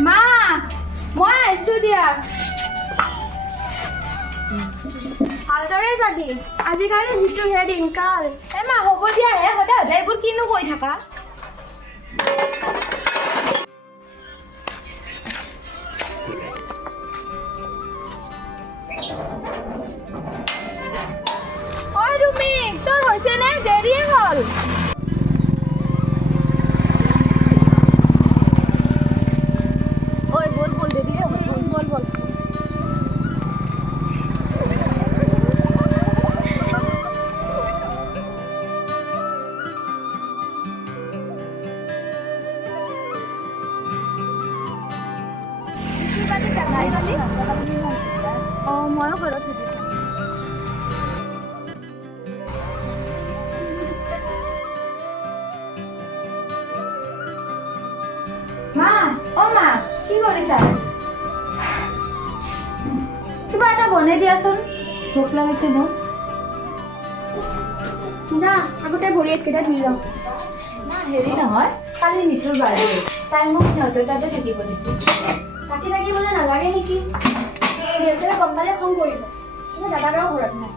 মা মই আইছো দিয়া ভালদৰে যাবি আজিকালি যিটোহে দিনকাল মা হ'ব দিয়া হে সদায় সদায় এইবোৰ কিনো কৈ থাকা ঐ তুমি তোৰ হৈছে নে দেৰিয়ে হ'ল ঐ বল বল দেৰিয়ে হ'ল বল বল ময়ো ঘৰত সুধিছোঁ মা মা কি কৰিছা কিবা এটা বনাই দিয়াচোন ভোক লাগিছে মোৰ যা আগতে ভৰি একেটা ধুই লওঁ না হেৰি নহয় কালি নিতুৰ বাৰ্থডে তাই মোক সিহঁতৰ তাতে থাকিব দিছে তাতে থাকিবলৈ নালাগে নেকি দেউতাই গম পালে খং কৰিব কিন্তু দাদাৰো ঘৰত নাই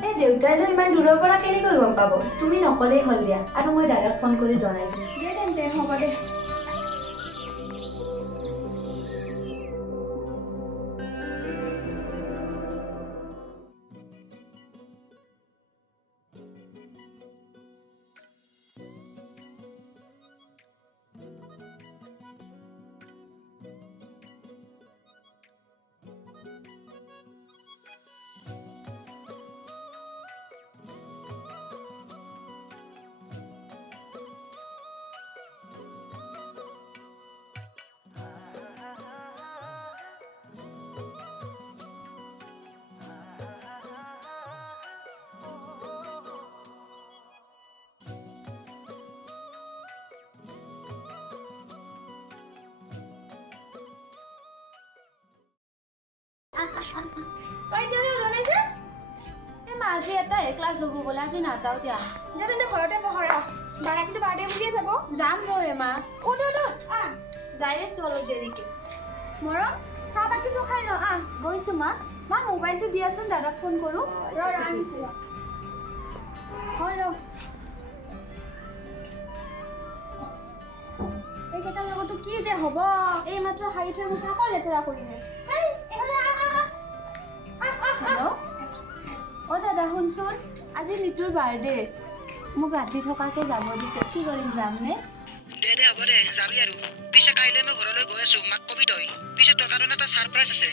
এই দেউতাইতো ইমান দূৰৰ পৰা কেনেকৈ গম পাব তুমি নকলেই হ'ল দিয়া আৰু মই দাদাক ফোন কৰি জনাই দিম দে তেন্তে হ'ব দে আজি এটা ক্লাছ হ'ব বোলে আজি নাযাওঁ দিয়া তেন্তে ঘৰতে পঢ়া বাৰা কিন্তু বাৰ্থডে বুলিয়ে যাব যাম মই মা যাই আছো অলপ দেৰিকে মৰম চাহ পাতিছো খাই ল গৈছো মা মা মোবাইলটো দিয়াচোন দাদাক ফোন কৰোঁ আনিছো হয় ৰ এইকেইটাৰ লগতো কি যে হ'ব এই মাত্ৰ শাৰী থৈ গৈছে আকৌ লেতেৰা কৰিলে দাদা শুনচোন আজি নিতুৰ বাৰ্থডে মোক ৰাতি থকাকে যাব দিছে কি কৰিম যাম নে দে হ'ব দে যাবি আৰু পিছে কাইলৈ মই ঘৰলৈ গৈ আছো মাক কবি তই পিছে তোৰ কাৰণে এটা ছাৰপ্ৰাইজ আছে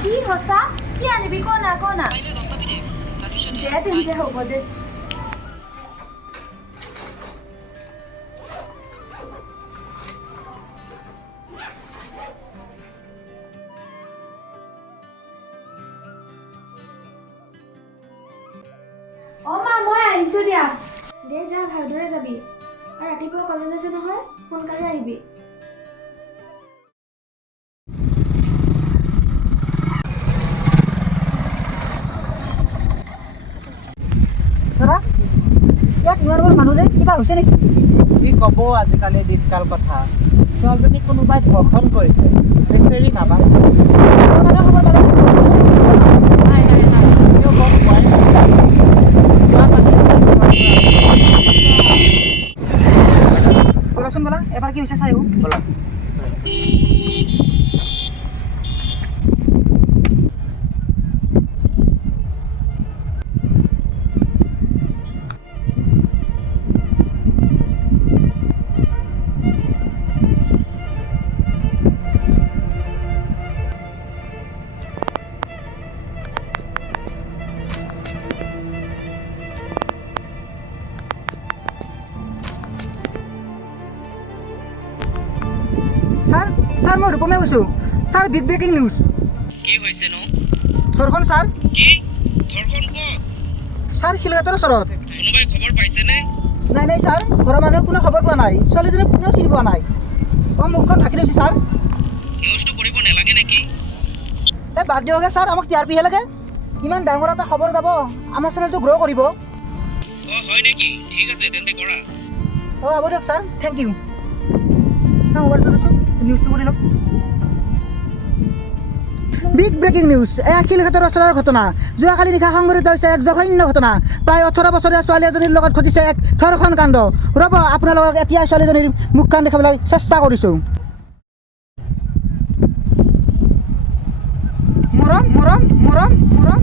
কি সঁচা কি আনিবি ক না কাইলৈ গম পাবি দে ৰাখিছো দে তেন্তে হ'ব দে মা মই আহিছো দিয়া দে যা ভালদৰে যাবি আৰু ৰাতিপুৱা কলেজ আছে নহয় সোনকালে আহিবি মানুহ যে কিবা হৈছে নেকি কি ক'ব আজিকালি দিনকাল কথা ছোৱালীজনী কোনোবাই ধৰ্ষণ কৰিছে বেচেৰি নাপায় বলাচোন বলা এবাৰ কি হৈছে চাই বলা স্যাৰ মই ৰূপমে কৈছোঁ স্যাৰ বিগ ব্ৰেকিং নিউজ কি হৈছে নো ধৰ্ষণ স্যাৰ কি ধৰ্ষণ ক'ত স্যাৰ শিলঘাটৰ ওচৰত কোনোবাই খবৰ পাইছে নে নাই স্যাৰ ঘৰৰ মানুহে কোনো খবৰ পোৱা নাই ছোৱালীজনী কোনেও চিনি পোৱা নাই মুখখন ঢাকি লৈছে স্যাৰ নিউজটো কৰিব নালাগে নেকি বাদ দিয়কহে স্যাৰ আমাক টিআৰপিহে লাগে ইমান ডাঙৰ এটা খবৰ যাব আমাৰ চেনেলটো গ্ৰ' কৰিব হয় নেকি ঠিক আছে তেন্তে কৰা অঁ হ'ব দিয়ক ছাৰ থেংক ইউ চাওঁ মোবাইলটো আছোঁ নিউজটো কৰি লওক বিগ ব্ৰেকিং নিউজ এয়া শিলঘাটৰ ওচৰৰ ঘটনা যোৱাকালি নিশা সংঘটিত হৈছে এক জঘন্য ঘটনা প্ৰায় 18 বছৰীয়া ছোৱালী এজনীৰ লগত ঘটিছে এক ধৰ্ষণ কাণ্ড ৰ'ব আপোনালোকক এতিয়া ছোৱালীজনীৰ মুখখন দেখাবলৈ চেষ্টা কৰিছোঁ মৰম মৰম মৰম মৰম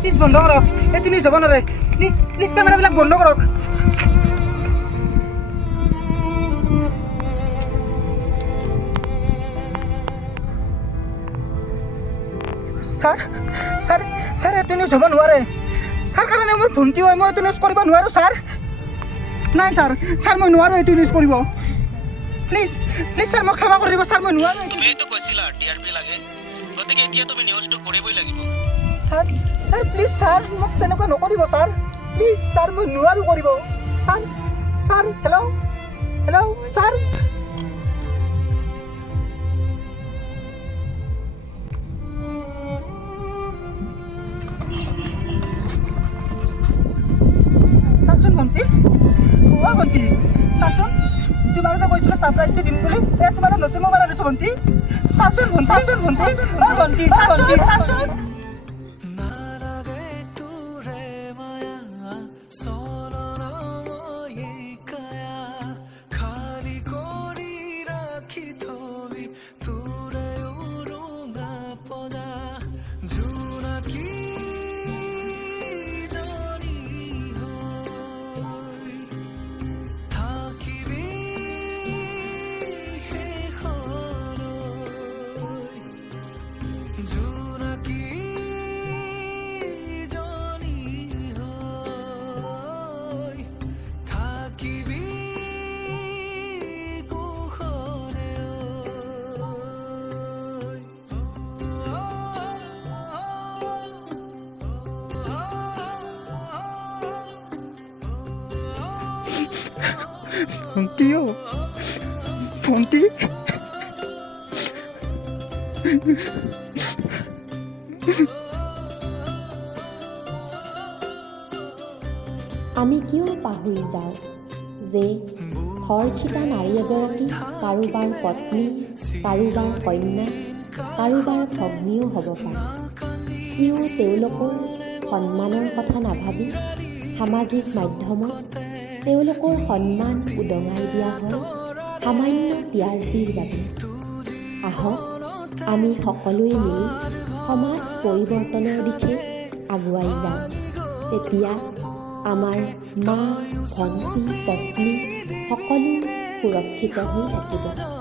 প্লিজ বন্ধ কৰক এইটো নিউজ হ'ব নোৱাৰে প্লিজ প্লিজ কেমেৰাবিলাক বন্ধ কৰক ছাৰ ছাৰ ছাৰ এইটো নিউজ হ'ব নোৱাৰে ছাৰ কাৰণে মোৰ ভণ্টি হয় মই এইটো নিউজ কৰিব নোৱাৰোঁ ছাৰ নাই ছাৰ ছাৰ মই নোৱাৰোঁ এইটো নিউজ কৰিব প্লিজ প্লিজ ছাৰ মোক ক্ষমা কৰি দিব ছাৰ মই নোৱাৰোঁ তুমিতো কৈছিলা টিআৰপি লাগে গতিকে এতিয়া তুমি নিউজটো কৰিবই লাগিব ছাৰ ছাৰ প্লিজ ছাৰ মোক তেনেকুৱা নকৰিব ছাৰ প্লিজ ছাৰ মই নোৱাৰোঁ কৰিব sir sir hello' hello' sir চাচোন ভণ্টি অ' ভণ্টি চাচোন তোমাক যে কৈছিলোঁ ছাৰপ্ৰাইজটো দিম বুলি এয়া তোমাৰ নতুন মোবাইল আনিছোঁ ভণ্টি চাচোন ভণ্টি চাচোন ভণ্টি অ' ভণ্টি চাচোন চাচোন ভণ্টিও ভণ্টি আমি কিয় পাহৰি যাওঁ যে খৰখিতা নাৰী এগৰাকী কাৰোবাৰ পত্নী কাৰোবাৰ কন্যা কাৰোবাৰ ভগ্নীও হ'ব পাৰে কিয় তেওঁলোকৰ সন্মানৰ কথা নাভাবি সামাজিক মাধ্যমত তেওঁলোকৰ সন্মান উদঙাই দিয়া হয় সামান্য টিআৰপিৰ বাবে আহক আমি সকলোৱে মিলি সমাজ পৰিৱৰ্তনৰ দিশে আগুৱাই যাওঁ তেতিয়া আমাৰ মা ভণ্টি পত্নী সকলো সুৰক্ষিত হৈ থাকিব